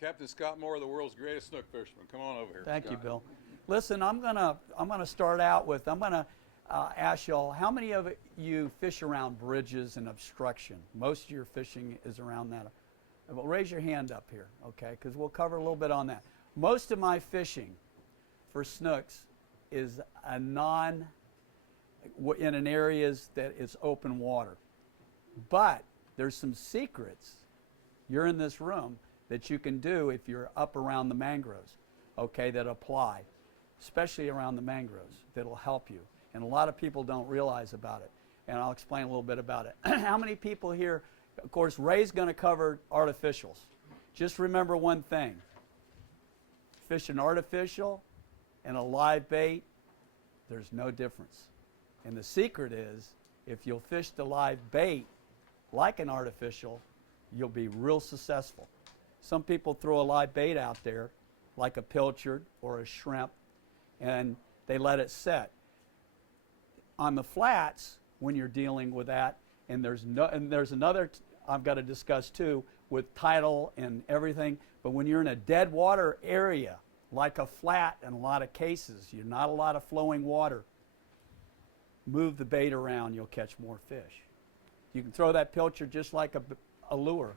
Captain Scott Moore, the world's greatest snook fisherman. Come on over here. Thank you, Scott. Bill. Listen, I'm gonna start out with ask y'all, how many of you fish around bridges and obstruction? Most of your fishing is around that. Well, raise your hand up here, okay? Because we'll cover a little bit on that. Most of my fishing for snooks is in an areas that is open water. But there's some secrets. You're in this room that you can do if you're up around the mangroves, okay, that apply, especially around the mangroves, that'll help you. And a lot of people don't realize about it. And I'll explain a little bit about it. How many people here, of course, Ray's going to cover artificials. Just remember one thing. Fish an artificial and a live bait, there's no difference. And the secret is, if you'll fish the live bait like an artificial, you'll be real successful. Some people throw a live bait out there, like a pilchard or a shrimp, and they let it set. On the flats, when you're dealing with that, and there's another I've got to discuss too with tidal and everything, but when you're in a dead water area, like a flat in a lot of cases, you're not a lot of flowing water, move the bait around, you'll catch more fish. You can throw that pilchard just like a lure,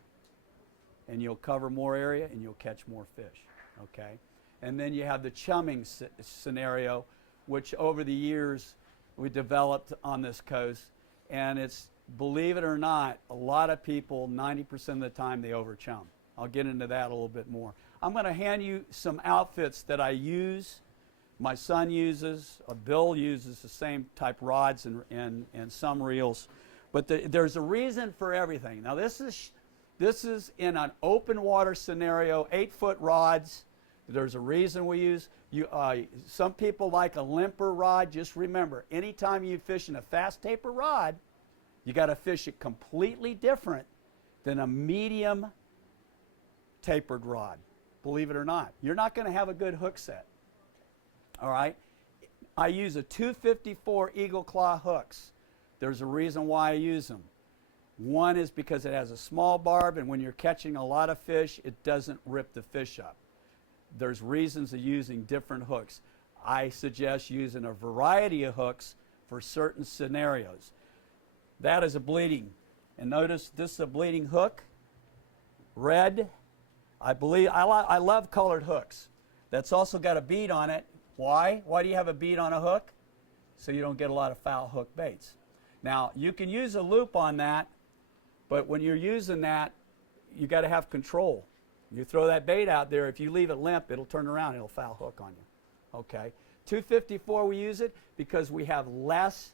and you'll cover more area and you'll catch more fish, okay? And then you have the chumming scenario, which over the years we developed on this coast, and it's, believe it or not, a lot of people, 90% of the time, they over-chum. I'll get into that a little bit more. I'm going to hand you some outfits that I use, my son uses, Bill uses the same type rods and some reels, but there's a reason for everything. Now this is in an open water scenario, 8-foot rods. There's a reason we use. Some people like a limper rod. Just remember, anytime you fish in a fast taper rod, you got to fish it completely different than a medium tapered rod. Believe it or not, you're not going to have a good hook set. All right, I use a 254 Eagle Claw hooks. There's a reason why I use them. One is because it has a small barb, and when you're catching a lot of fish, it doesn't rip the fish up. There's reasons of using different hooks. I suggest using a variety of hooks for certain scenarios. That is a bleeding. And notice this is a bleeding hook. Red. I love colored hooks. That's also got a bead on it. Why? Why do you have a bead on a hook? So you don't get a lot of foul hook baits. Now, you can use a loop on that, but when you're using that, you got to have control. You throw that bait out there, if you leave it limp, it'll turn around and it'll foul hook on you. Okay? 254 we use it because we have less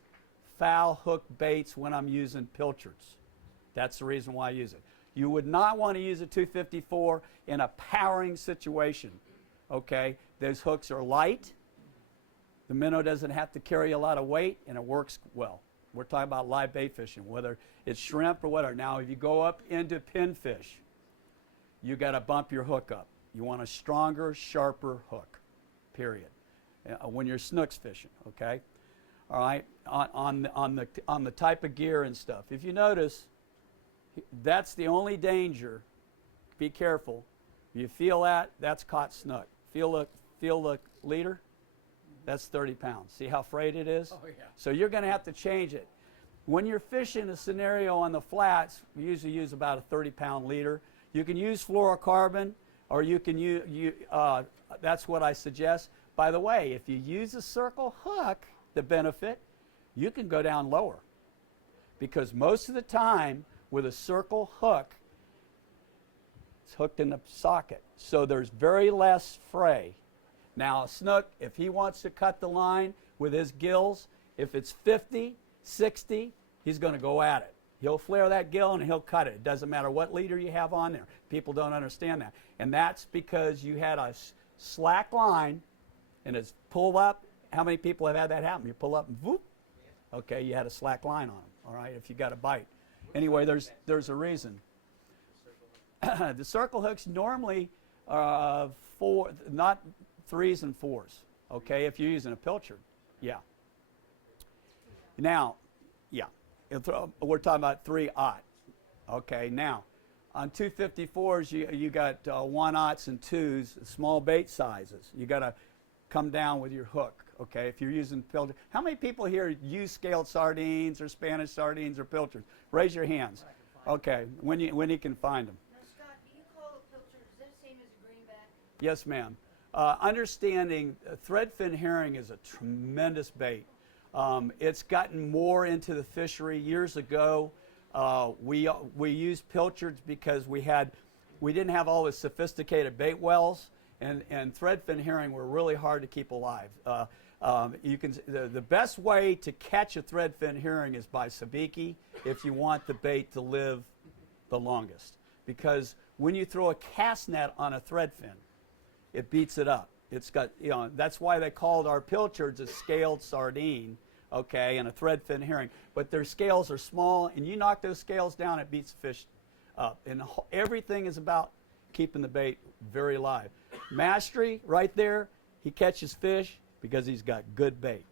foul hook baits when I'm using pilchards. That's the reason why I use it. You would not want to use a 254 in a powering situation. Okay? Those hooks are light. The minnow doesn't have to carry a lot of weight, and it works well. We're talking about live bait fishing, whether it's shrimp or whatever. Now, if you go up into pinfish, you got to bump your hook up. You want a stronger, sharper hook, period, when you're snooks fishing, okay? All right, on the type of gear and stuff. If you notice, that's the only danger. Be careful. You feel that, that's caught snook. Feel the leader? That's 30 pounds. See how frayed it is? Oh, yeah. So you're going to have to change it. When you're fishing a scenario on the flats, we usually use about a 30-pound leader. You can use fluorocarbon, or you can use, that's what I suggest. By the way, if you use a circle hook, the benefit, you can go down lower. Because most of the time, with a circle hook, it's hooked in the socket. So there's very less fray. Now, a snook, if he wants to cut the line with his gills, if it's 50, 60, he's going to go at it. He'll flare that gill and he'll cut it. It doesn't matter what leader you have on there. People don't understand that. And that's because you had a slack line and it's pulled up. How many people have had that happen? You pull up and whoop. Okay, you had a slack line on them, all right, if you got a bite. Anyway, there's a reason. The circle hooks normally are not 3s and 4s, okay, if you're using a pilchard, yeah. Now, yeah, we're talking about 3/0. Okay, now, on 254s, you got 1/0s and 2s, small bait sizes. You got to come down with your hook, okay, if you're using pilchard. How many people here use scaled sardines or Spanish sardines or pilchards? Raise your hands. Okay, when you can find them. Now, Scott, do you call a pilchard, is that the same as a greenback? Yes, ma'am. Understanding threadfin herring is a tremendous bait. It's gotten more into the fishery. Years ago, we used pilchards because we didn't have all the sophisticated bait wells, and threadfin herring were really hard to keep alive. The best way to catch a threadfin herring is by sabiki if you want the bait to live the longest. Because when you throw a cast net on a threadfin, it beats it up. It's got, that's why they called our pilchards a scaled sardine, okay, and a threadfin herring. But their scales are small, and you knock those scales down, it beats the fish up. And everything is about keeping the bait very live. Mastery, right there, he catches fish because he's got good bait.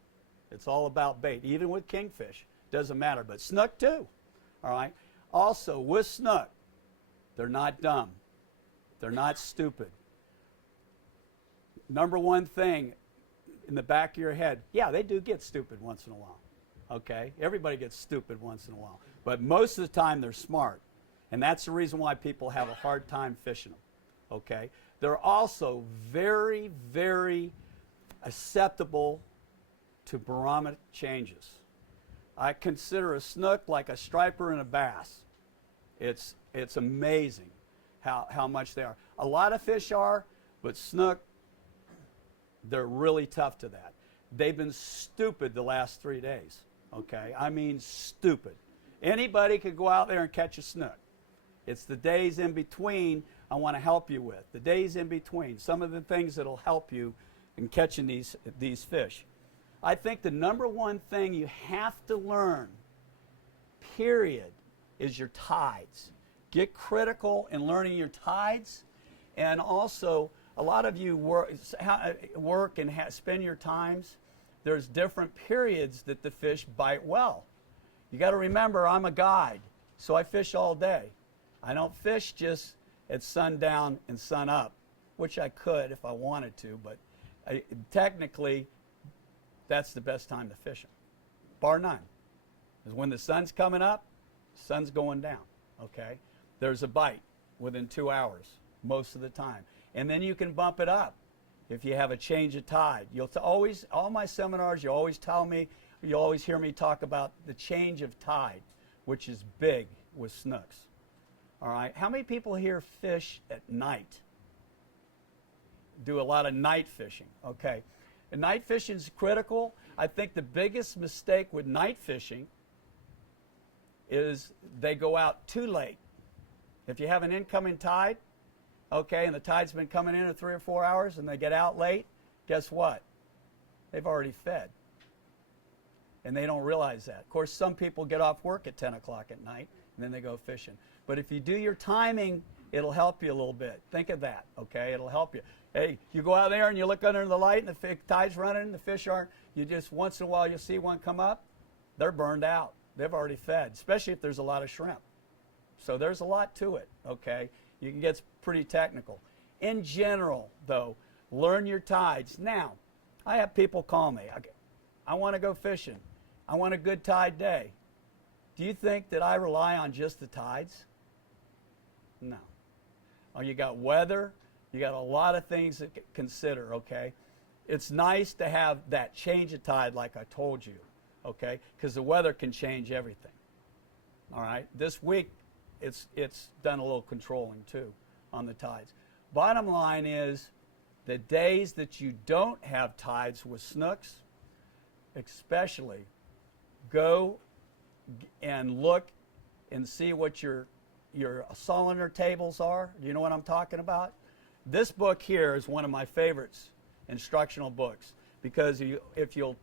It's all about bait, even with kingfish. Doesn't matter, but snook too, all right? Also, with snook, they're not dumb. They're not stupid. Number one thing in the back of your head, yeah, they do get stupid once in a while, okay? Everybody gets stupid once in a while. But most of the time, they're smart. And that's the reason why people have a hard time fishing them, okay? They're also very, very acceptable to barometric changes. I consider a snook like a striper and a bass. It's amazing how much they are. A lot of fish are, but snook, they're really tough to that. They've been stupid the last 3 days, okay? I mean stupid. Anybody could go out there and catch a snook. It's the days in between I want to help you with. The days in between. Some of the things that will help you in catching these fish. I think the number one thing you have to learn, period, is your tides. Get critical in learning your tides. And also, a lot of you work and spend your times. There's different periods that the fish bite well. You got to remember, I'm a guide, so I fish all day. I don't fish just at sundown and sun up, which I could if I wanted to, but technically, that's the best time to fish them, bar none. Is when the sun's coming up, sun's going down, okay? There's a bite within 2 hours most of the time. And then you can bump it up if you have a change of tide. You'll always, all my seminars, you always tell me, you always hear me talk about the change of tide, which is big with snooks. All right, how many people here fish at night? Do a lot of night fishing, okay. And night fishing is critical. I think the biggest mistake with night fishing is they go out too late. If you have an incoming tide, okay, and the tide's been coming in 3 or 4 hours and they get out late, guess what? They've already fed. And they don't realize that. Of course, some people get off work at 10 o'clock at night and then they go fishing. But if you do your timing, it'll help you a little bit. Think of that, okay? It'll help you. Hey, you go out there and you look under the light and the tide's running and the fish aren't, you just, once in a while you'll see one come up, they're burned out. They've already fed, especially if there's a lot of shrimp. So there's a lot to it, okay? You can get pretty technical. In general, though, learn your tides. Now, I have people call me. I want to go fishing. I want a good tide day. Do you think that I rely on just the tides? No. Oh, you got weather. You got a lot of things to consider, okay? It's nice to have that change of tide like I told you, okay? Because the weather can change everything, all right? This week, it's done a little controlling, too, on the tides. Bottom line is, the days that you don't have tides with snooks, especially, go and look and see what your solunar tables are. Do you know what I'm talking about? This book here is one of my favorites, instructional books, because if you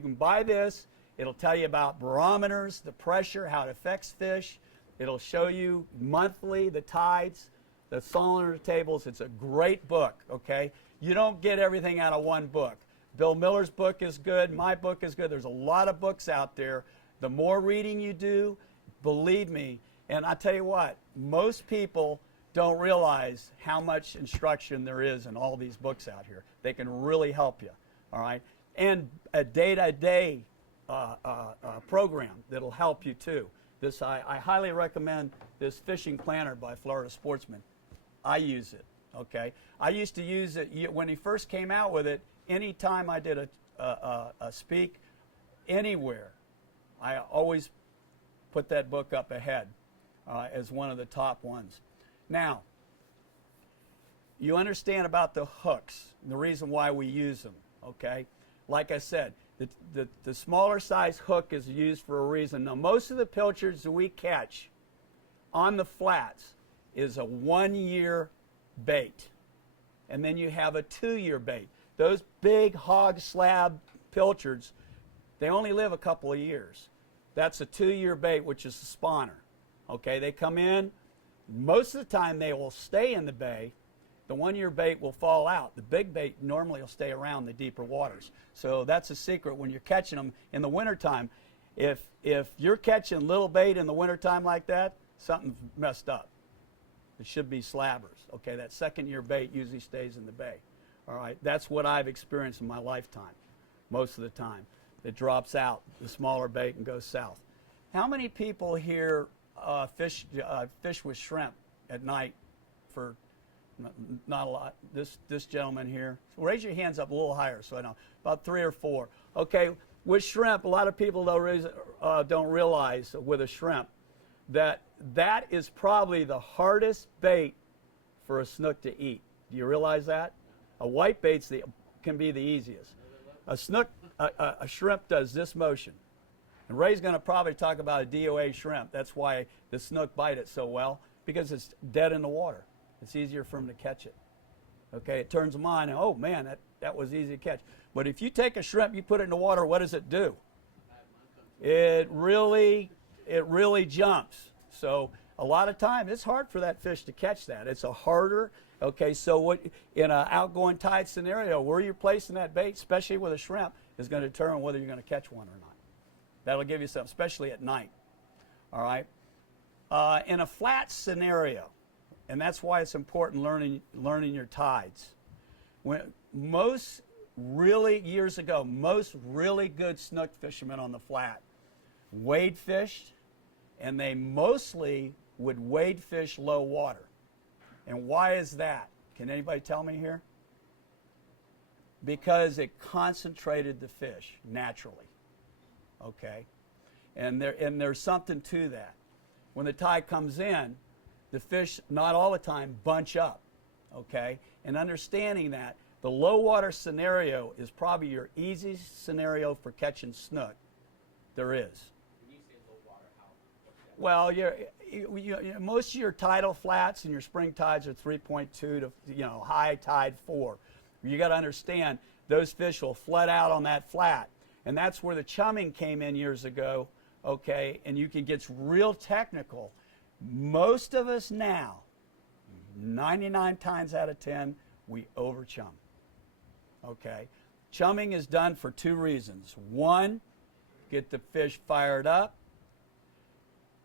can buy this, it'll tell you about barometers, the pressure, how it affects fish. It'll show you monthly the tides, the solunar tables. It's a great book, okay? You don't get everything out of one book. Bill Miller's book is good. My book is good. There's a lot of books out there. The more reading you do, believe me, and I tell you what, most people don't realize how much instruction there is in all these books out here. They can really help you, all right? And a day-to-day program that'll help you too. This I highly recommend this fishing planner by Florida Sportsman. I use it, okay? I used to use it when he first came out with it. Anytime I did a speak anywhere, I always put that book up ahead as one of the top ones. Now, you understand about the hooks and the reason why we use them, okay? Like I said, the smaller size hook is used for a reason. Now, most of the pilchards that we catch on the flats is a 1-year bait. And then you have a 2-year bait. Those big hog slab pilchards, they only live a couple of years. That's a 2-year bait, which is a spawner. Okay, they come in. Most of the time they will stay in the bay. The 1-year bait will fall out. The big bait normally will stay around the deeper waters. So that's a secret when you're catching them in the wintertime. If you're catching little bait in the wintertime like that, something's messed up. It should be slabbers. Okay, that 2nd-year bait usually stays in the bay. All right, that's what I've experienced in my lifetime most of the time. It drops out, the smaller bait, and goes south. How many people here fish with shrimp at night? For not a lot. This gentleman here. So raise your hands up a little higher so I know. About 3 or 4. Okay, with shrimp, a lot of people don't realize with a shrimp that is probably the hardest bait for a snook to eat. Do you realize that? A white bait can be the easiest. A snook, a shrimp does this motion. And Ray's going to probably talk about a DOA shrimp. That's why the snook bite it so well, because it's dead in the water. It's easier for them to catch it. Okay, it turns them on, and oh man, that was easy to catch. But if you take a shrimp, you put it in the water, what does it do? It really jumps. So a lot of time, it's hard for that fish to catch that. It's a harder, okay, so what in an outgoing tide scenario, where you're placing that bait, especially with a shrimp, is going to determine whether you're going to catch one or not. That'll give you something, especially at night. All right? In a flat scenario, and that's why it's important learning your tides. Years ago, most really good snook fishermen on the flat wade fished, and they mostly would wade fish low water. And why is that? Can anybody tell me here? Because it concentrated the fish naturally. Okay? And there's something to that. When the tide comes in, the fish, not all the time, bunch up. Okay? And understanding that, the low water scenario is probably your easiest scenario for catching snook there is. When you say low water, Well, most of your tidal flats and your spring tides are 3.2 to high tide 4. You got to understand those fish will flood out on that flat, and that's where the chumming came in years ago. Okay, and you can get real technical. Most of us now, 99 times out of 10, we overchum. Okay, chumming is done for 2 reasons. 1, get the fish fired up.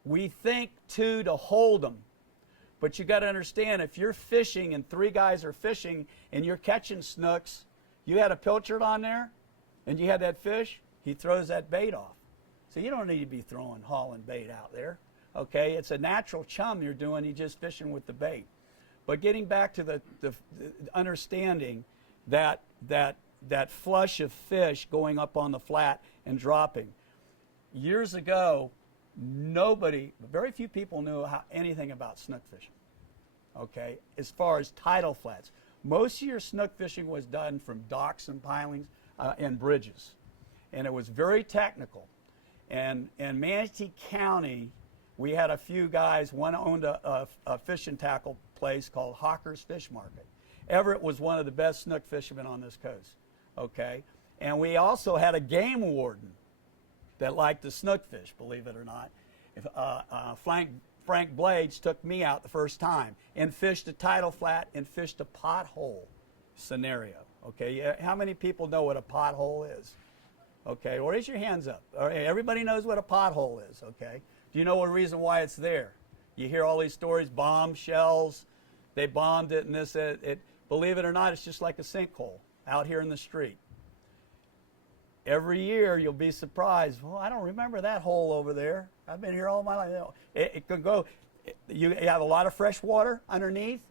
We think 2, to hold them. But you got to understand, if you're fishing and 3 guys are fishing and you're catching snooks, you had a pilchard on there and you had that fish, he throws that bait off. So you don't need to be hauling bait out there. Okay, it's a natural chum you're doing, you're just fishing with the bait. But getting back to the understanding that flush of fish going up on the flat and dropping. Years ago, very few people knew anything about snook fishing, okay, as far as tidal flats. Most of your snook fishing was done from docks and pilings and bridges, and it was very technical. And in Manatee County, we had a few guys. One owned a fishing tackle place called Hawker's Fish Market. Everett was one of the best snook fishermen on this coast, okay? And we also had a game warden that liked the snook fish, believe it or not. Frank Blades took me out the first time and fished a tidal flat and fished a pothole scenario, okay? How many people know what a pothole is? Okay, well, raise your hands up. All right, everybody knows what a pothole is, okay? Do you know a reason why it's there? You hear all these stories, bomb shells, they bombed it and this, believe it or not, it's just like a sinkhole out here in the street. Every year you'll be surprised, well, I don't remember that hole over there. I've been here all my life. It could go, you have a lot of fresh water underneath,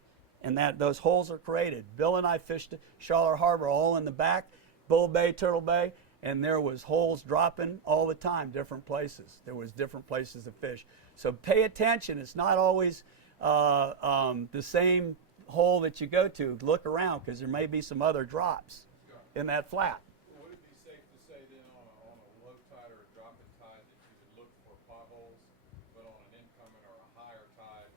and those holes are created. Bill and I fished Charlotte Harbor all in the back, Bull Bay, Turtle Bay, and there was holes dropping all the time, different places. There was different places to fish. So pay attention. It's not always the same hole that you go to. Look around, because there may be some other drops in that flat. Would it be safe to say then on a low tide or a dropping tide that you would look for potholes, but on an incoming or a higher tide,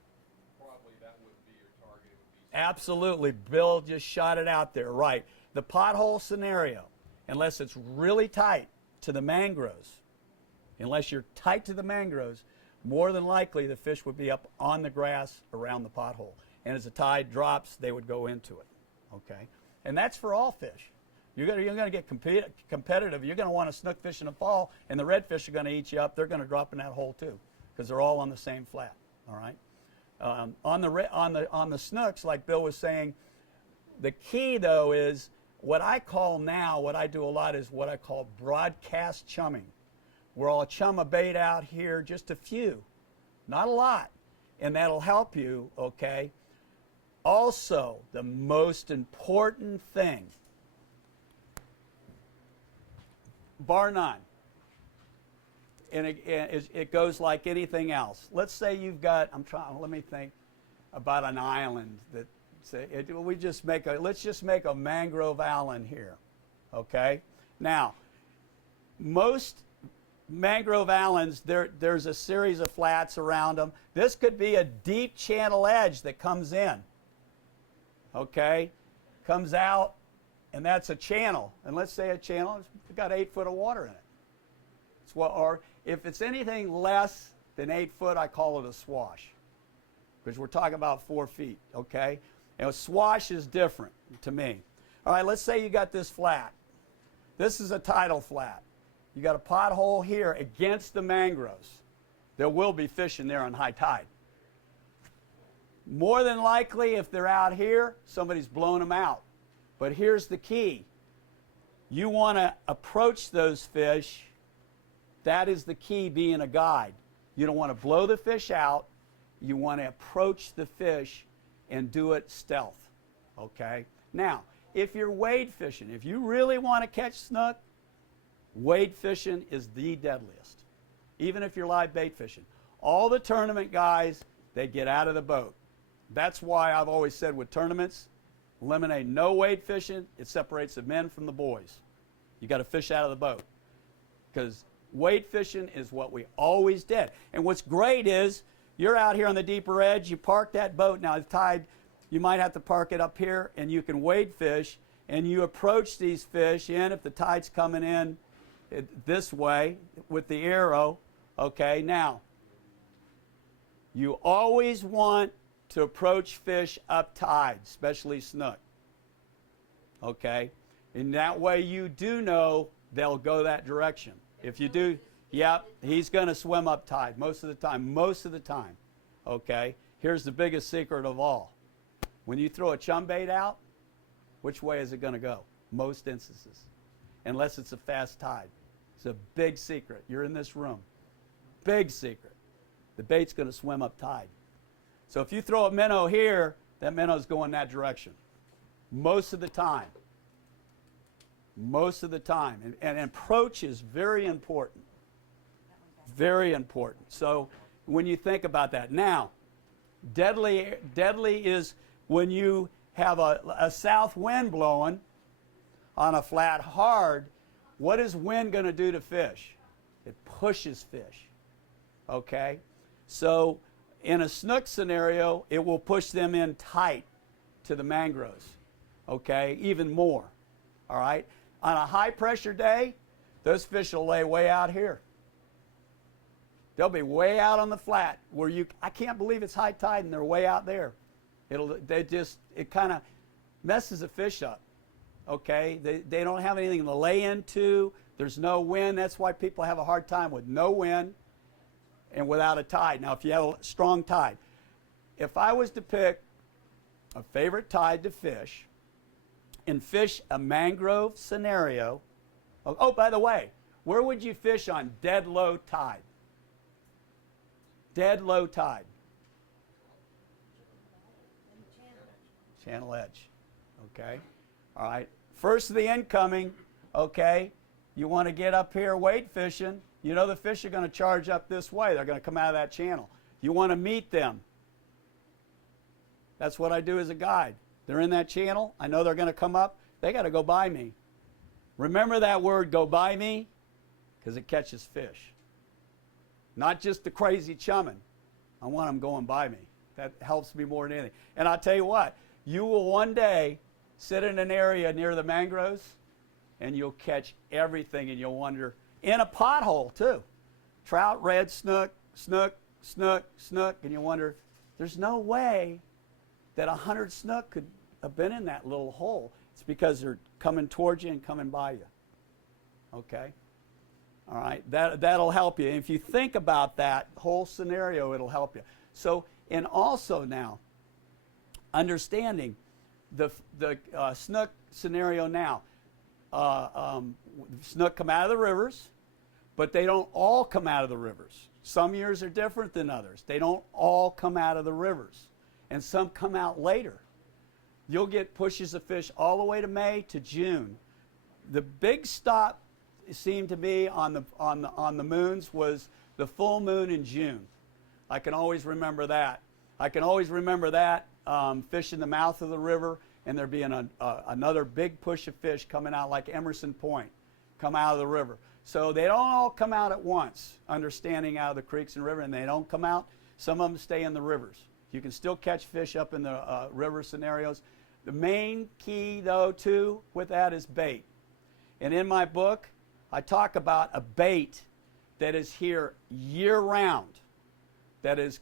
probably that wouldn't be your target? It would be Absolutely. Bill just shot it out there. Right. The pothole scenario, unless it's really tight to the mangroves, unless you're tight to the mangroves, more than likely the fish would be up on the grass around the pothole. And as the tide drops, they would go into it. Okay? And that's for all fish. You're going to get competitive. You're going to want to snook fish in the fall, and the redfish are going to eat you up. They're going to drop in that hole too, because they're all on the same flat. All right. On the snooks, like Bill was saying, the key though is what I do a lot is what I call broadcast chumming, where I'll chum a bait out here, just a few, not a lot, and that'll help you. Okay. Also, the most important thing, bar none, and it goes like anything else. Let's say you've got, let me think about an island that, let's just make a mangrove island here, okay? Now, most mangrove islands, there's a series of flats around them. This could be a deep channel edge that comes in, okay? Comes out, and that's a channel. And let's say a channel has got 8 foot of water in it. Or if it's anything less than 8 foot, I call it a swash, because we're talking about 4 feet, okay? And a swash is different to me. All right, let's say you got this flat. This is a tidal flat. You got a pothole here against the mangroves. There will be fish in there on high tide. More than likely, if they're out here, somebody's blown them out. But here's the key. You want to approach those fish. That is the key, being a guide. You don't want to blow the fish out. You want to approach the fish and do it stealth, okay? Now, if you're wade fishing, if you really want to catch snook, wade fishing is the deadliest, even if you're live bait fishing. All the tournament guys, they get out of the boat. That's why I've always said with tournaments, eliminate no wade fishing. It separates the men from the boys. You got to fish out of the boat, because wade fishing is what we always did. And what's great is you're out here on the deeper edge, you park that boat. Now, the tide, you might have to park it up here, and you can wade fish, and you approach these fish in if the tide's coming in this way with the arrow. Okay, now, you always want to approach fish up tide, especially snook. Okay, and that way you do know they'll go that direction. If you do, yep, he's going to swim up tide most of the time. Most of the time, okay? Here's the biggest secret of all. When you throw a chum bait out, which way is it going to go? Most instances, unless it's a fast tide. It's a big secret. You're in this room. Big secret. The bait's going to swim up tide. So if you throw a minnow here, that minnow's going that direction. Most of the time. Most of the time. And approach is very important. Very important. So when you think about that. Now, deadly is when you have a south wind blowing on a flat hard. What is wind going to do to fish? It pushes fish. Okay? So in a snook scenario, it will push them in tight to the mangroves. Okay? Even more. All right? On a high pressure day, those fish will lay way out here. They'll be way out on the flat where I can't believe it's high tide and they're way out there. It kind of messes the fish up. Okay? They don't have anything to lay into. There's no wind. That's why people have a hard time with no wind and without a tide. Now, if you have a strong tide, if I was to pick a favorite tide to fish and fish a mangrove scenario, oh, by the way, where would you fish on dead low tide? Dead low tide. Channel edge. Okay. All right. First of the incoming, okay, you want to get up here wade fishing. You know the fish are going to charge up this way. They're going to come out of that channel. You want to meet them. That's what I do as a guide. They're in that channel. I know they're going to come up. They got to go by me. Remember that word, go by me, because it catches fish. Not just the crazy chumming. I want them going by me. That helps me more than anything. And I'll tell you what, you will one day sit in an area near the mangroves and you'll catch everything and you'll wonder, in a pothole too. Trout, red, snook, snook, snook, snook, and you wonder, there's no way that 100 snook could have been in that little hole. It's because they're coming towards you and coming by you. Okay? All right? That'll help you. And if you think about that whole scenario, it'll help you. So, and also now, understanding the snook scenario now. Snook come out of the rivers, but they don't all come out of the rivers. Some years are different than others. They don't all come out of the rivers, and some come out later. You'll get pushes of fish all the way to May to June. The big stop seemed to be on the moons was the full moon in June. I can always remember that. I can always remember that fishing the mouth of the river, and there being another big push of fish coming out like Emerson Point, come out of the river. So they don't all come out at once, understanding out of the creeks and river, and they don't come out. Some of them stay in the rivers. You can still catch fish up in the river scenarios. The main key, though, too, with that is bait. And in my book, I talk about a bait that is here year-round, that is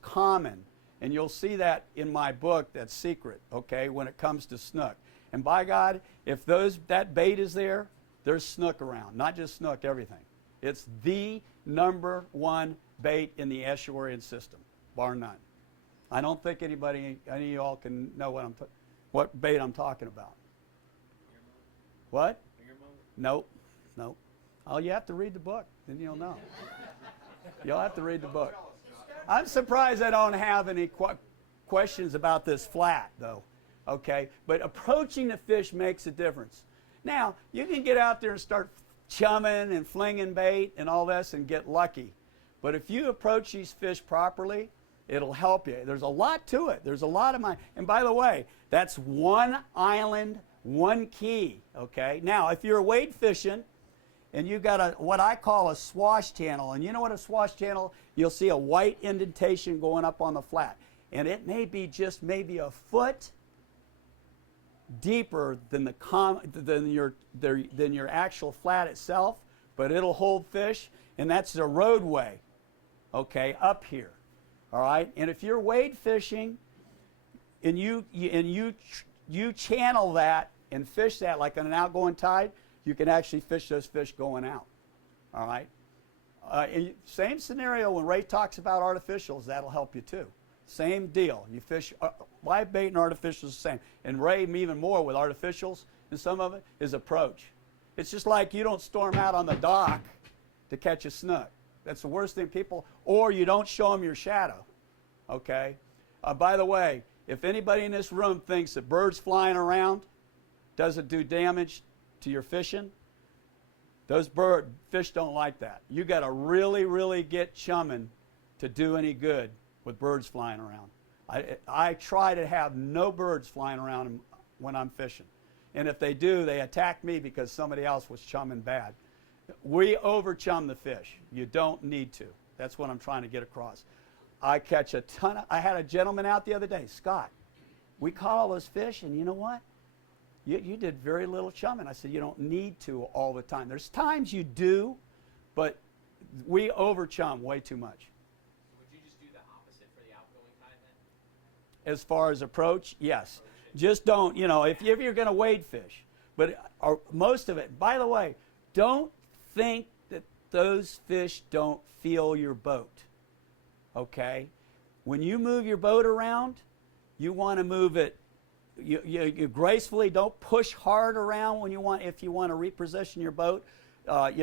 common. And you'll see that in my book, that's secret, okay, when it comes to snook. And by God, if that bait is there, there's snook around. Not just snook, everything. It's the #1 bait in the estuarine system, bar none. I don't think any of y'all can know what bait I'm talking about. What? Nope. Oh, you have to read the book, then you'll know. You'll have to read the book. I'm surprised I don't have any questions about this flat, though. Okay? But approaching the fish makes a difference. Now, you can get out there and start chumming and flinging bait and all this and get lucky. But if you approach these fish properly, it'll help you. There's a lot to it. There's a lot of my... And by the way, that's one island, one key. Okay? Now, if you're wade fishing and you've got what I call a swash channel, and you know what a swash channel, you'll see a white indentation going up on the flat. And it may be just maybe a foot deeper than your actual flat itself, but it'll hold fish, and that's the roadway, okay, up here. All right? And if you're wade fishing and you channel that and fish that like on an outgoing tide, you can actually fish those fish going out. All right? Same scenario when Ray talks about artificials, that'll help you too. Same deal. You fish live bait and artificials the same. And Ray, even more with artificials, and some of it is approach. It's just like you don't storm out on the dock to catch a snook. That's the worst thing or you don't show them your shadow. Okay? By the way, if anybody in this room thinks that birds flying around doesn't do damage to your fishing, those fish don't like that. You got to really, really get chumming to do any good with birds flying around. I try to have no birds flying around when I'm fishing. And if they do, they attack me because somebody else was chumming bad. We over-chum the fish. You don't need to. That's what I'm trying to get across. I catch a ton I had a gentleman out the other day, Scott. We caught all those fish, and you know what? You did very little chumming. I said, you don't need to all the time. There's times you do, but we over-chum way too much. So would you just do the opposite for the outgoing tide then? As far as approach, yes. Just don't, if you're going to wade fish. But most of it, by the way, don't think that those fish don't feel your boat. Okay? When you move your boat around, you want to move it you gracefully. Don't push hard around when you want, if you want to reposition your boat. The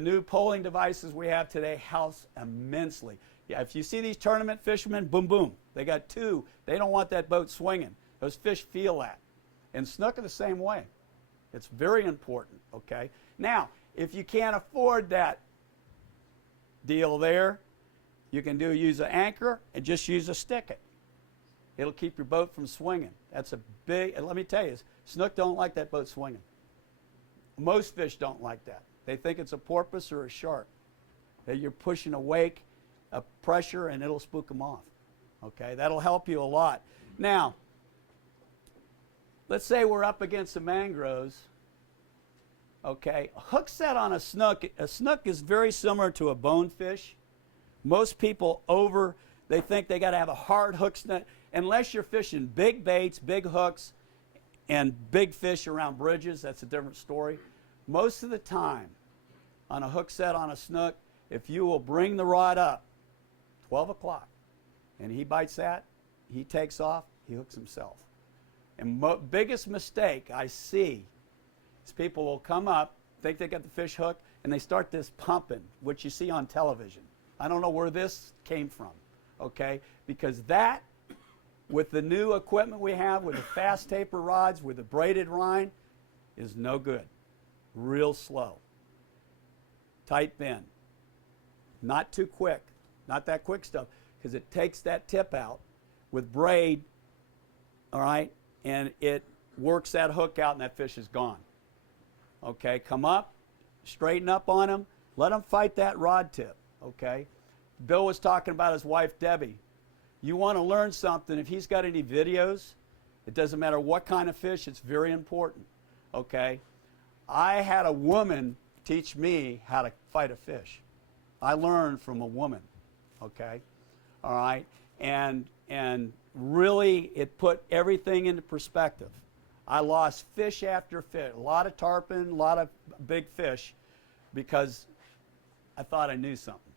new polling devices we have today helps immensely. Yeah, if you see these tournament fishermen, boom, boom, they got two. They don't want that boat swinging. Those fish feel that. And snook are the same way. It's very important, okay? Now, if you can't afford that deal there, you can use an anchor and just use a stick. It'll keep your boat from swinging. That's a big, and let me tell you, snook don't like that boat swinging. Most fish don't like that. They think it's a porpoise or a shark. That you're pushing a wake, a pressure, and it'll spook them off. Okay, that'll help you a lot. Now, let's say we're up against the mangroves. Okay, a hook set on a snook is very similar to a bonefish. Most people they think they got to have a hard hook set, unless you're fishing big baits, big hooks, and big fish around bridges. That's a different story. Most of the time, on a hook set on a snook, if you will bring the rod up 12 o'clock, and he bites that, he takes off, he hooks himself. And biggest mistake I see is people will come up, think they got the fish hooked, and they start this pumping, which you see on television. I don't know where this came from, okay? Because that, with the new equipment we have, with the fast taper rods, with the braided rind, is no good. Real slow. Tight bend. Not too quick. Not that quick stuff, because it takes that tip out with braid, all right, and it works that hook out and that fish is gone. Okay, come up, straighten up on him, let him fight that rod tip, okay? Bill was talking about his wife, Debbie. You want to learn something, if he's got any videos, it doesn't matter what kind of fish, it's very important, okay? I had a woman teach me how to fight a fish. I learned from a woman, okay? All right? And really, it put everything into perspective. I lost fish after fish, a lot of tarpon, a lot of big fish, because I thought I knew something,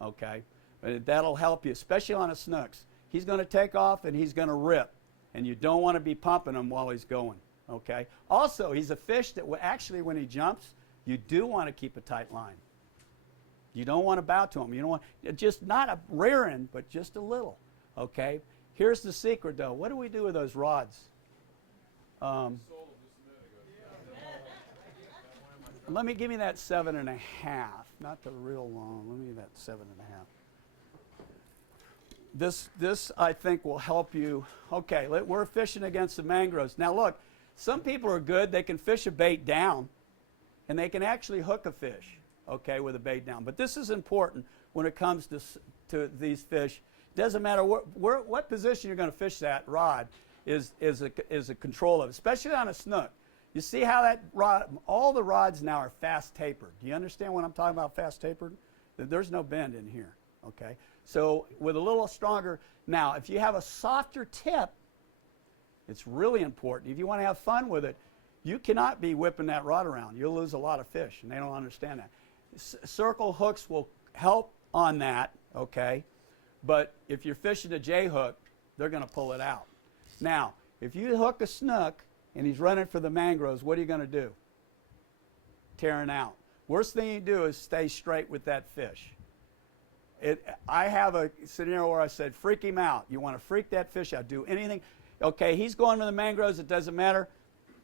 okay? But that'll help you, especially on a snooks. He's going to take off and he's going to rip, and you don't want to be pumping him while he's going, okay? Also, he's a fish that actually, when he jumps, you do want to keep a tight line. You don't want to bow to him. You don't want, just not a rearing, but just a little, okay? Here's the secret, though. What do we do with those rods? Let me give me that 7.5, not the real long. Let me that 7.5. This I think will help you. Okay, we're fishing against the mangroves. Now look, some people are good. They can fish a bait down, and they can actually hook a fish, okay, with a bait down. But this is important when it comes to these fish. It doesn't matter what position you're going to fish that rod is a control of, especially on a snook. You see how that rod, all the rods now are fast tapered. Do you understand what I'm talking about, fast tapered? There's no bend in here, okay? So with a little stronger, now if you have a softer tip, it's really important. If you want to have fun with it, you cannot be whipping that rod around. You'll lose a lot of fish, and they don't understand that. Circle hooks will help on that, okay? But if you're fishing a J hook, they're going to pull it out. Now, if you hook a snook and he's running for the mangroves, what are you going to do? Tearing out. Worst thing you do is stay straight with that fish. I have a scenario where I said, freak him out. You want to freak that fish out. Do anything. Okay, he's going to the mangroves. It doesn't matter.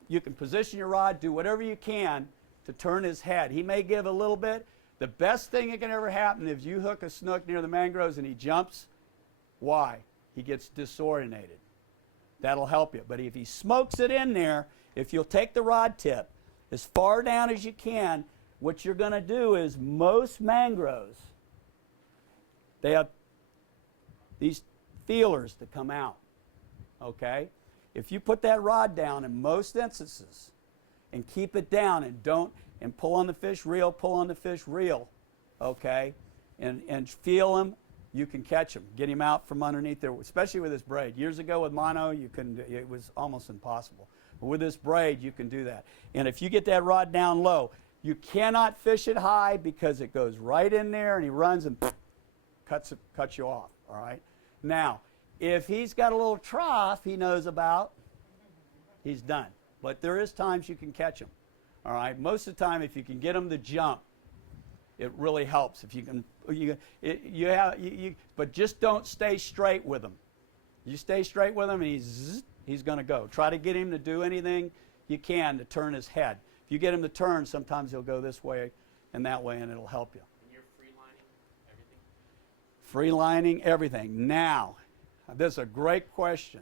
You can position your rod, do whatever you can to turn his head. He may give a little bit. The best thing that can ever happen if you hook a snook near the mangroves and he jumps, why? He gets disorientated. That'll help you. But if he smokes it in there, if you'll take the rod tip as far down as you can, what you're going to do is most mangroves, they have these feelers that come out, okay? If you put that rod down in most instances and keep it down and pull on the fish, reel, pull on the fish, reel, okay? And feel him, you can catch him. Get him out from underneath there, especially with this braid. Years ago with mono, it was almost impossible. But with this braid, you can do that. And if you get that rod down low, You cannot fish it high because it goes right in there and he runs and cuts you off, all right? Now, if he's got a little trough he knows about, he's done. But there is times you can catch him, all right? Most of the time, if you can get him to jump, it really helps. If you can, but just don't stay straight with him. You stay straight with him and he's going to go. Try to get him to do anything you can to turn his head. If you get him to turn, sometimes he'll go this way and that way, and it'll help you. And you're freelining everything? Freelining everything. Now, this is a great question.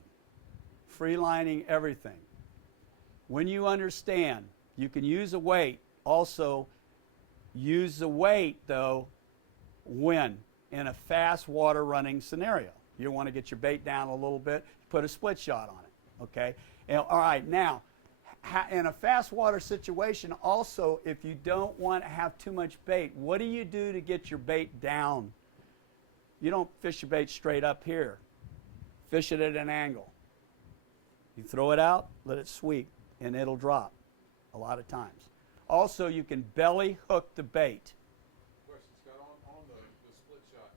Freelining everything. When you understand, you can use a weight. Also, use the weight, though, when in a fast water running scenario. You want to get your bait down a little bit, put a split shot on it, okay? And, all right, now, in a fast water situation, also, if you don't want to have too much bait, what do you do to get your bait down? You don't fish your bait straight up here. Fish it at an angle. You throw it out, let it sweep, and it'll drop a lot of times. Also, you can belly hook the bait. Question, Scott, on the split shot,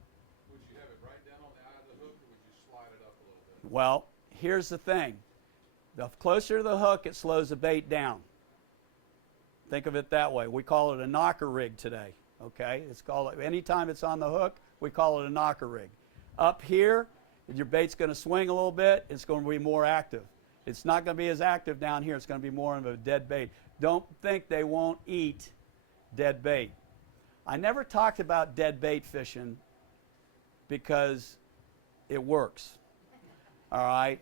would you have it right down on the eye of the hook, or would you slide it up a little bit? Well, here's the thing. The closer to the hook, it slows the bait down. Think of it that way. We call it a knocker rig today, okay? It's called, anytime it's on the hook, we call it a knocker rig. Up here, your bait's going to swing a little bit. It's going to be more active. It's not going to be as active down here. It's going to be more of a dead bait. Don't think they won't eat dead bait. I never talked about dead bait fishing because it works, all right?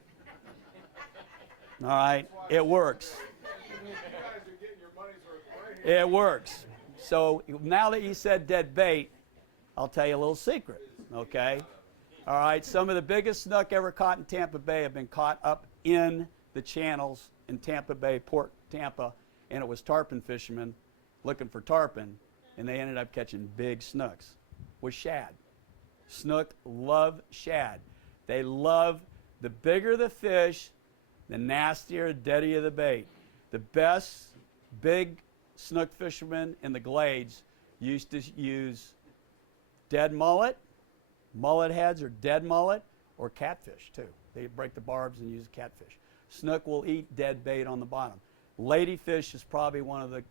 All right, it works. You guys are getting your money's worth right here. It works. So now that you said dead bait, I'll tell you a little secret, okay? All right, some of the biggest snook ever caught in Tampa Bay have been caught up in the channels in Tampa Bay, Port Tampa, and it was tarpon fishermen looking for tarpon, and they ended up catching big snooks with shad. Snook love shad. They love, the bigger the fish, the nastier, deadier the bait. The best big snook fishermen in the glades used to use dead mullet heads or dead mullet, or catfish too. They break the barbs and use catfish. Snook will eat dead bait on the bottom. Ladyfish is probably one of the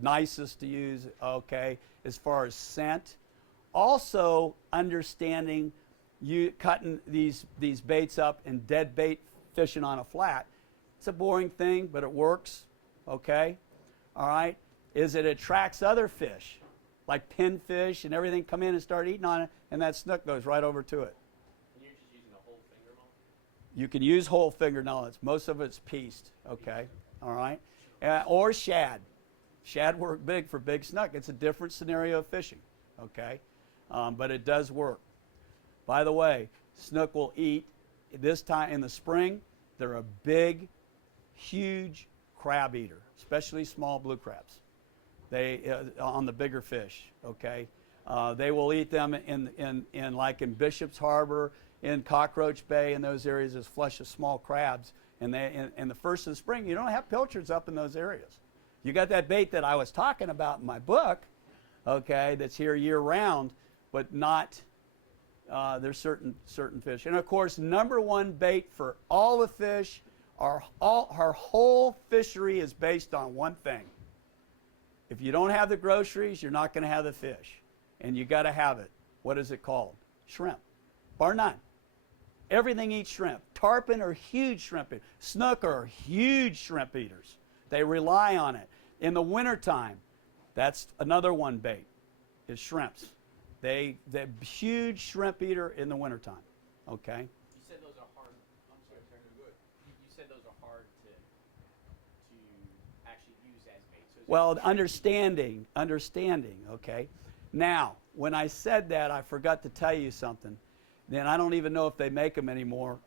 nicest to use, okay, as far as scent. Also, understanding you cutting these baits up and dead bait fishing on a flat. It's a boring thing, but it works, okay? All right? Is it attracts other fish, like pinfish and everything come in and start eating on it, and that snook goes right over to it. And you're just using a whole finger mullet? You can use whole finger nullets. Most of it's pieced, okay? All right? Or shad. Shad work big for big snook. It's a different scenario of fishing, okay? But it does work. By the way, snook will eat, this time in the spring, they're a big, huge crab eater, especially small blue crabs. They on the bigger fish, okay? They will eat them in like in Bishop's Harbor, in Cockroach Bay, in those areas is flush of small crabs. And in the first of the spring, you don't have pilchards up in those areas. You got that bait that I was talking about in my book, okay, that's here year round, but not, there's certain fish. And of course, number one bait for all the fish, our whole fishery is based on one thing. If you don't have the groceries, you're not going to have the fish. And you got to have it. What is it called? Shrimp. Bar none. Everything eats shrimp. Tarpon are huge shrimp eaters. Snook are huge shrimp eaters. They rely on it. In the wintertime, that's another one bait, is shrimps. They're huge shrimp eater in the wintertime, okay? You said those are hard. I'm sorry, sir. You said those are hard to actually use as bait. So Well, understanding, okay? Now, when I said that, I forgot to tell you something. Then I don't even know if they make them anymore.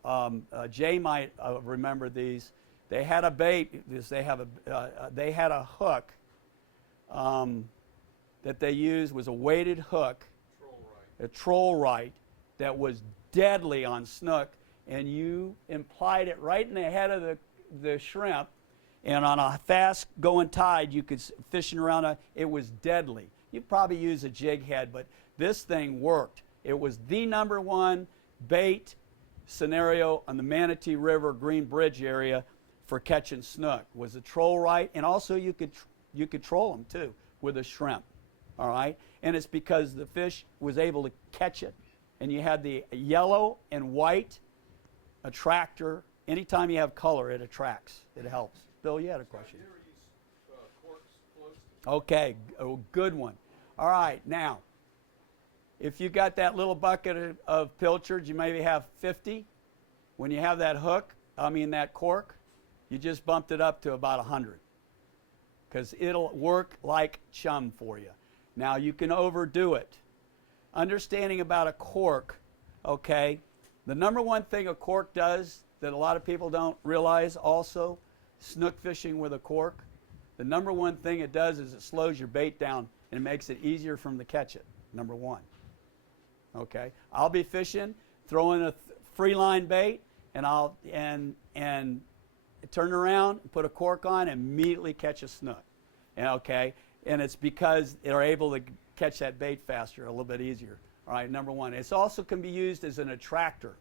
Jay might remember these. They had a bait. They had a hook that they used, was a weighted hook, a troll right, that was deadly on snook, and you implied it right in the head of the shrimp, And on a fast going tide, you could fishing around it was deadly. You'd probably use a jig head, but this thing worked. It was the #1 bait scenario on the Manatee River Green Bridge area for catching snook. Was a troll right, and also you could troll them too with a shrimp. All right, and it's because the fish was able to catch it, and you had the yellow and white attractor. Anytime you have color, it attracts. It helps. Bill, you had a question. You ever use corks, floats? Okay, a good one. All right, now, if you got that little bucket of pilchards, you maybe have 50. When you have that that cork, you just bumped it up to about 100, because it'll work like chum for you. Now, you can overdo it. Understanding about a cork, okay, the #1 thing a cork does that a lot of people don't realize also, snook fishing with a cork, the #1 thing it does is it slows your bait down and it makes it easier for them to catch it, #1. Okay, I'll be fishing, throwing a free line bait, and I'll turn around, put a cork on, and immediately catch a snook. And it's because they're able to catch that bait faster, a little bit easier. All right, #1. It also can be used as an attractor.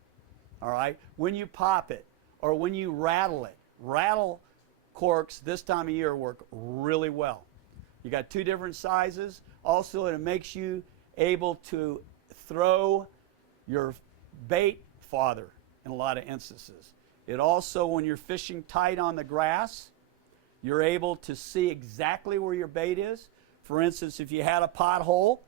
All right, when you pop it or when you rattle it, rattle corks this time of year work really well. You got 2 different sizes. Also, it makes you able to throw your bait farther in a lot of instances. It also, when you're fishing tight on the grass, you're able to see exactly where your bait is. For instance, if you had a pothole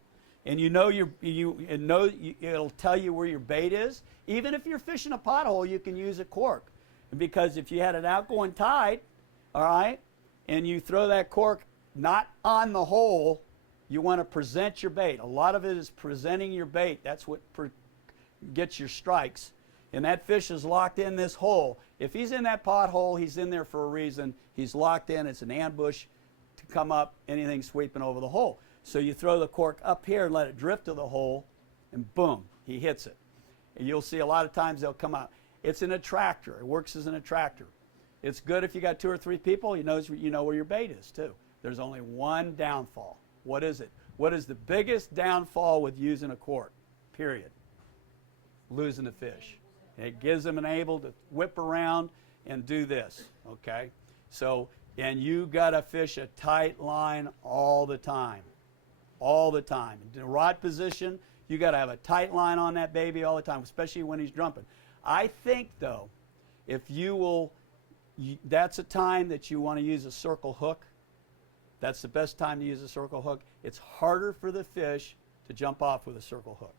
and it'll tell you where your bait is. Even if you're fishing a pothole, you can use a cork. Because if you had an outgoing tide, all right, and you throw that cork not on the hole, you want to present your bait. A lot of it is presenting your bait. That's what gets your strikes. And that fish is locked in this hole. If he's in that pothole, he's in there for a reason. He's locked in. It's an ambush to come up, anything sweeping over the hole. So you throw the cork up here and let it drift to the hole, and boom, he hits it. And you'll see a lot of times they'll come out. It's an attractor. It works as an attractor. It's good if you got 2 or 3 people. You know where your bait is too. There's only one downfall. What is it? What is the biggest downfall with using a cork? Period. Losing the fish. It gives them an able to whip around and do this. Okay. So, and you got to fish a tight line all the time. All the time. In the rod position, you got to have a tight line on that baby all the time, especially when he's drumping. I think, though, if that's a time that you want to use a circle hook. That's the best time to use a circle hook. It's harder for the fish to jump off with a circle hook.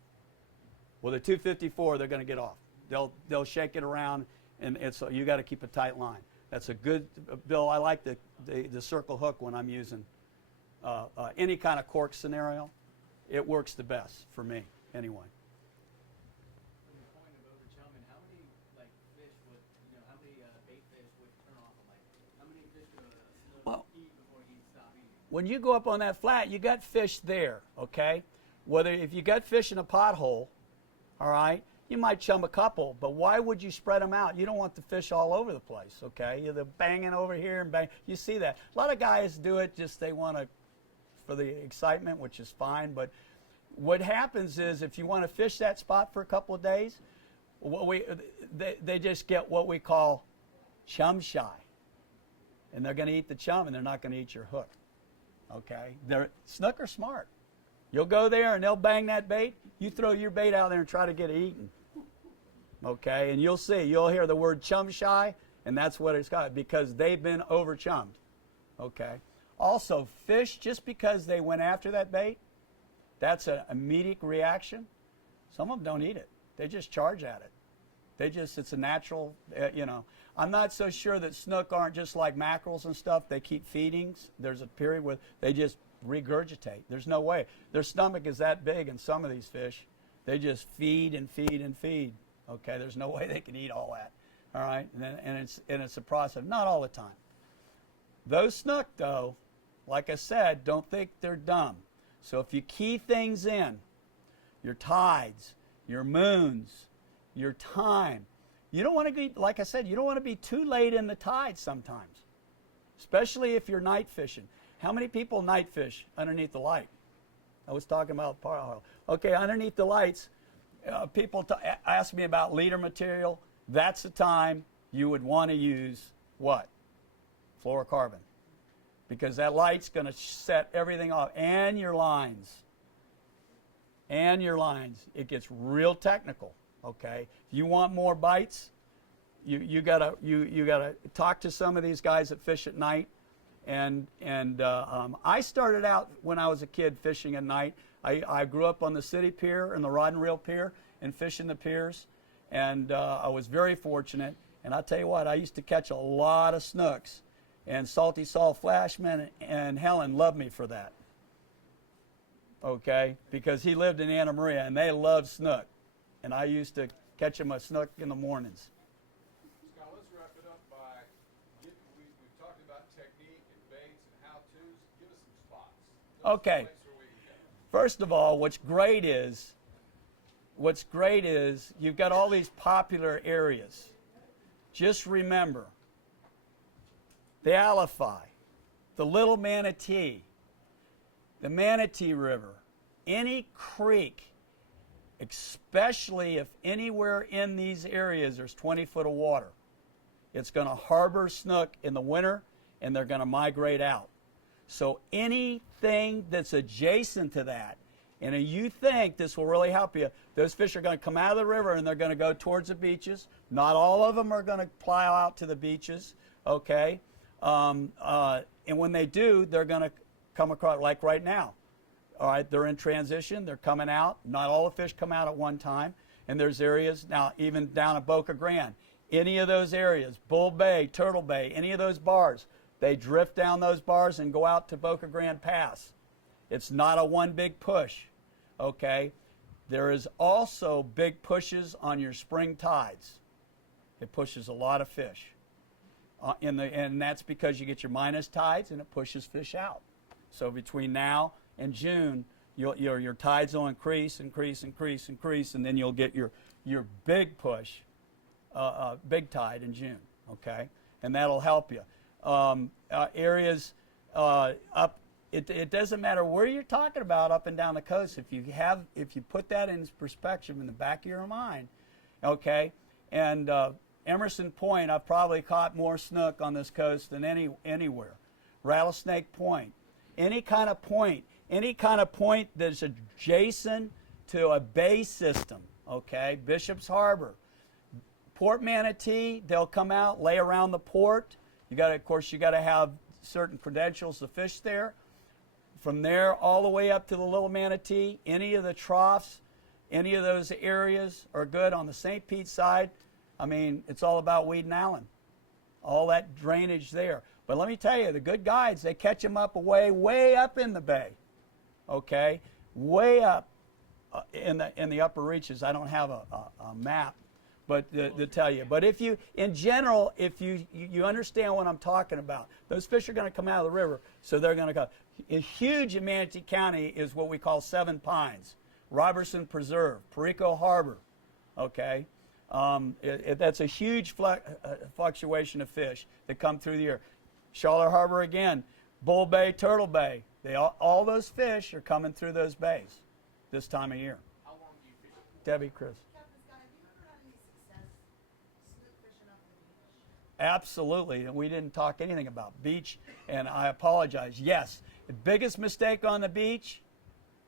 With a 254, they're going to get off. They'll shake it around, and you got to keep a tight line. That's a good, Bill. I like the circle hook when I'm using any kind of cork scenario. It works the best for me, anyway. From the point of overchumming, how many fish would how many bait fish would turn off a light? How many fish would a snook eat before he'd stop eating? When you go up on that flat, you got fish there, okay? If you got fish in a pothole, all right, you might chum a couple, but why would you spread them out? You don't want the fish all over the place, okay? They're banging over here and bang. You see that. A lot of guys do it just they want to, for the excitement, which is fine, but what happens is if you want to fish that spot for a couple of days, they just get what we call chum shy. And they're going to eat the chum and they're not going to eat your hook, okay? Snook are smart. You'll go there and they'll bang that bait. You throw your bait out there and try to get it eaten. Okay, and you'll see. You'll hear the word chum shy, and that's what it's got, because they've been over chummed. Okay. Also, fish, just because they went after that bait, that's an immediate reaction. Some of them don't eat it. They just charge at it. It's a natural, I'm not so sure that snook aren't just like mackerels and stuff. They keep feedings. There's a period where they just regurgitate. There's no way. Their stomach is that big in some of these fish. They just feed and feed and feed. Okay, there's no way they can eat all that. All right, and it's a process. Not all the time. Those snook, though, like I said, don't think they're dumb. So if you key things in, your tides, your moons, your time, you don't want to be, like I said, you don't want to be too late in the tide sometimes. especially if you're night fishing. How many people night fish underneath the light? I was talking about power. Okay, underneath the lights, people ask me about leader material. That's the time you would want to use what? Fluorocarbon. Because that light's going to set everything off. And your lines. And your lines. It gets real technical. Okay? If you want more bites, you gotta talk to some of these guys that fish at night. And I started out when I was a kid fishing at night. I grew up on the city pier and the rod and reel pier and fishing the piers. And I was very fortunate. And I'll tell you what, I used to catch a lot of snooks. And Salty Saul Flashman and Helen loved me for that. Okay? Because he lived in Anna Maria and they loved snook. And I used to catch him a snook in the mornings. Scott, let's wrap it up by, we've talked about technique and baits and how-tos. Give us some spots. Okay. First of all, what's great is you've got all these popular areas. Just remember, the Alafai, the Little Manatee, the Manatee River, any creek, especially if anywhere in these areas there's 20 foot of water, it's going to harbor snook in the winter and they're going to migrate out. So anything that's adjacent to that, and you think this will really help you, those fish are going to come out of the river and they're going to go towards the beaches. Not all of them are going to plow out to the beaches, okay? And when they do, they're going to come across, like right now. All right, they're in transition, they're coming out. Not all the fish come out at one time. And there's areas, now even down at Boca Grande, any of those areas, Bull Bay, Turtle Bay, any of those bars, they drift down those bars and go out to Boca Grande Pass. It's not a one big push, okay? There is also big pushes on your spring tides. It pushes a lot of fish. And that's because you get your minus tides and it pushes fish out. So between now and June, your tides will increase, and then you'll get your big push, big tide in June, okay? And that'll help you. Areas up, it doesn't matter where you're talking about up and down the coast. If you put that in perspective in the back of your mind, okay? And Emerson Point, I've probably caught more snook on this coast than anywhere. Rattlesnake Point, any kind of point that's adjacent to a bay system, okay? Bishop's Harbor, Port Manatee, they'll come out, lay around the port. Of course, you got to have certain credentials to fish there. From there all the way up to the Little Manatee, any of the troughs, any of those areas are good. On the St. Pete side, I mean, it's all about Weed and Allen, all that drainage there. But let me tell you, the good guides, they catch them up way up in the bay, okay? Way up in the upper reaches. I don't have a map, but to tell you. But if you, in general, if you understand what I'm talking about, those fish are going to come out of the river, so they're going to go. Huge in Manatee County is what we call Seven Pines, Robertson Preserve, Perico Harbor, okay? That's a huge fluctuation of fish that come through the year. Charlotte Harbor again, Bull Bay, Turtle Bay. All those fish are coming through those bays this time of year. How long do you fish? Debbie, Chris. Captain Scott, have you ever had any success snook fishing up the beach? Absolutely, and we didn't talk anything about beach, and I apologize. Yes, the biggest mistake on the beach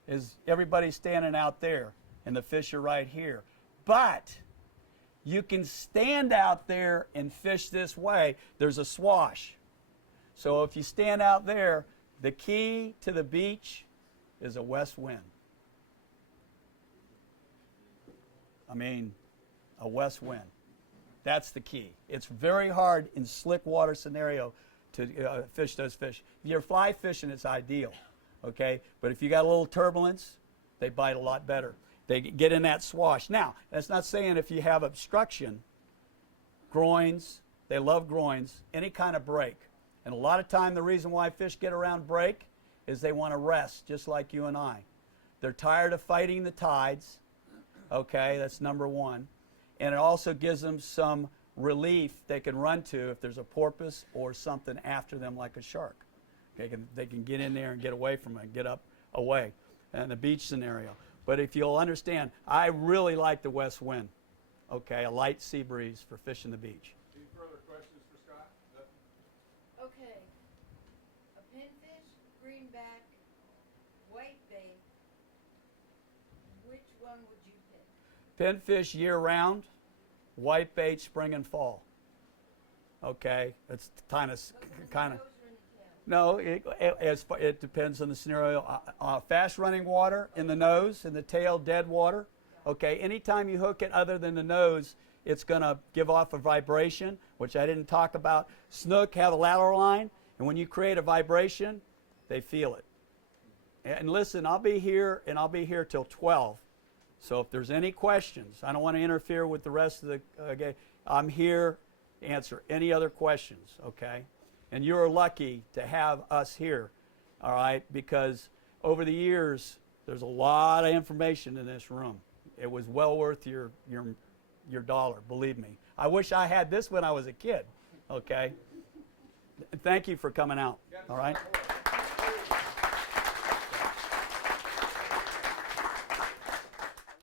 is everybody standing out there, and the fish are right here. But you can stand out there and fish this way. There's a swash. So if you stand out there, the key to the beach is a west wind. I mean, a west wind. That's the key. It's very hard in slick water scenario to fish those fish. If you're fly fishing, it's ideal, okay? But if you got a little turbulence, they bite a lot better. They get in that swash. Now, that's not saying if you have obstruction, groins, they love groins, any kind of break. And a lot of time the reason why fish get around break is they want to rest, just like you and I. They're tired of fighting the tides, okay? That's number one. And it also gives them some relief they can run to if there's a porpoise or something after them like a shark. They can get in there and get away from it, and get up away, and the beach scenario. But if you'll understand, I really like the west wind. Okay, a light sea breeze for fishing the beach. Any further questions for Scott? Nothing? Okay. A pinfish, greenback, whitebait. Which one would you pick? Pinfish year round, whitebait spring and fall. Okay, it's kind of. Those are in the nose or in the tail? No, it depends on the scenario. Fast running water in the nose, in the tail, dead water. Okay, anytime you hook it other than the nose, it's going to give off a vibration, which I didn't talk about. Snook have a lateral line, and when you create a vibration, they feel it. And listen, I'll be here till 12. So if there's any questions, I don't want to interfere with the rest of the, okay, I'm here to answer any other questions, okay? And you're lucky to have us here, all right? Because over the years, there's a lot of information in this room. It was well worth your dollar, believe me. I wish I had this when I was a kid, okay? Thank you for coming out, all right?